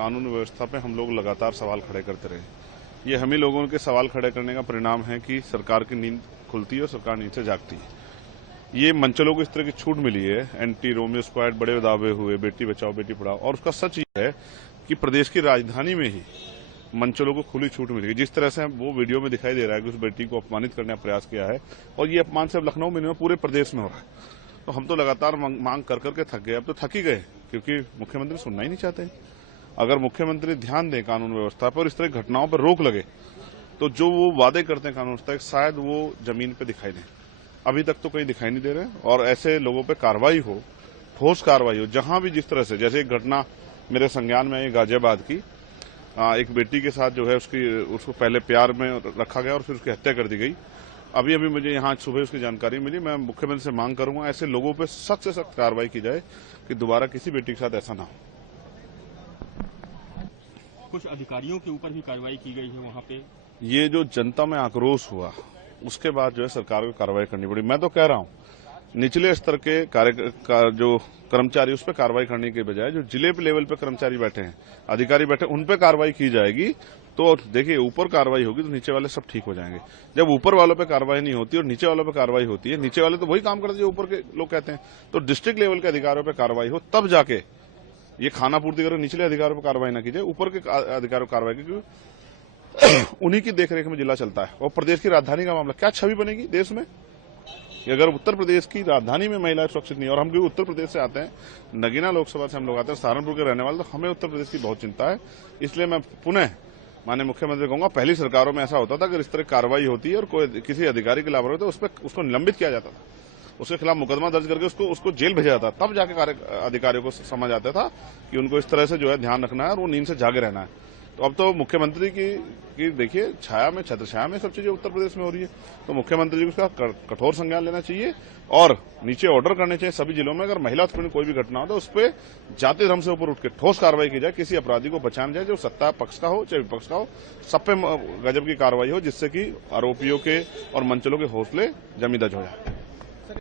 कानून व्यवस्था पे हम लोग लगातार सवाल खड़े करते रहे। ये हम ही लोगों के सवाल खड़े करने का परिणाम है कि सरकार की नींद खुलती है और सरकार नींद से जागती है। ये मंचलों को इस तरह की छूट मिली है, एंटी रोमियो स्क्वाड बड़े दावे हुए, बेटी बचाओ बेटी पढ़ाओ, और उसका सच ये है कि प्रदेश की राजधानी में ही मंचलों को खुली छूट मिली है। जिस तरह से वो वीडियो में दिखाई दे रहा है कि उस बेटी को अपमानित करने का प्रयास किया है, और ये अपमान सिर्फ लखनऊ में नहीं, पूरे प्रदेश में हो रहा है। तो हम तो लगातार मांग कर करके थक गए, अब तो थक ही गए, क्योंकि मुख्यमंत्री सुनना ही नहीं चाहते। अगर मुख्यमंत्री ध्यान दें कानून व्यवस्था पर और इस तरह घटनाओं पर रोक लगे, तो जो वो वादे करते हैं कानून व्यवस्था, शायद वो जमीन पर दिखाई दें। अभी तक तो कहीं दिखाई नहीं दे रहे, और ऐसे लोगों पर कार्रवाई हो, ठोस कार्रवाई हो, जहां भी जिस तरह से, जैसे एक घटना मेरे संज्ञान में आई गाजियाबाद की, एक बेटी के साथ जो है उसको पहले प्यार में रखा गया और फिर उसकी हत्या कर दी गई। अभी मुझे यहाँ सुबह उसकी जानकारी मिली। मैं मुख्यमंत्री से मांग करूंगा ऐसे लोगों पर सख्त से सख्त कार्रवाई की जाए कि दोबारा किसी बेटी के साथ ऐसा ना हो। कुछ अधिकारियों के ऊपर भी कार्रवाई की गई है वहां पे। ये जो जनता में आक्रोश हुआ, उसके बाद जो है सरकार को कार्रवाई करनी पड़ी। मैं तो कह रहा हूं निचले स्तर के जो कर्मचारी, उस पर कार्रवाई करने के बजाय जो जिले पे लेवल पे कर्मचारी बैठे हैं, अधिकारी बैठे, उन पे कार्रवाई की जाएगी। तो देखिए, ऊपर कार्रवाई होगी तो नीचे वाले सब ठीक हो जाएंगे। जब ऊपर वालों पे कार्रवाई नहीं होती और नीचे वालों पे कार्रवाई होती है, नीचे वाले तो वही काम करते हैं जो ऊपर के लोग कहते हैं। तो डिस्ट्रिक्ट लेवल के अधिकारियों पे कार्रवाई हो, तब जाके ये खाना पूर्ति कर निचले अधिकारियों पर कार्रवाई न की जाए, ऊपर के अधिकारियों पर कार्रवाई की, क्योंकि उन्हीं की देखरेख में जिला चलता है। और प्रदेश की राजधानी का मामला, क्या छवि बनेगी देश में कि अगर उत्तर प्रदेश की राजधानी में महिलाएं सुरक्षित नहीं। और हम क्योंकि उत्तर प्रदेश से आते हैं, नगीना लोकसभा से हम लोग आते हैं, सहारनपुर के रहने वाले, तो हमें उत्तर प्रदेश की बहुत चिंता है। इसलिए मैं पुनः माननीय मुख्यमंत्री कहूंगा, पहली सरकारों में ऐसा होता था कि इस तरह कार्रवाई होती है और कोई किसी अधिकारी की लापरवाही होती है, उसको निलंबित किया जाता था, उसके खिलाफ मुकदमा दर्ज करके उसको जेल भेजा जाता, तब जाके अधिकारियों को समझ आता था कि उनको इस तरह से जो है ध्यान रखना है और वो नींद से जागे रहना है। तो अब तो मुख्यमंत्री की देखिए छाया में, छत्र छाया में सब चीजें उत्तर प्रदेश में हो रही है। तो मुख्यमंत्री जी को उसका कठोर संज्ञान लेना चाहिए और नीचे ऑर्डर करने चाहिए सभी जिलों में, अगर महिला उत्पीड़न कोई भी घटना हो तो उस पर जाति धर्म से ऊपर उठ के ठोस कार्रवाई की जाए, किसी अपराधी को बचाना जाए, जो सत्ता पक्ष का हो चाहे विपक्ष का हो, सब पे गजब की कार्रवाई हो, जिससे कि आरोपियों के और मंचलों के हौसले जमी दज हो जाए।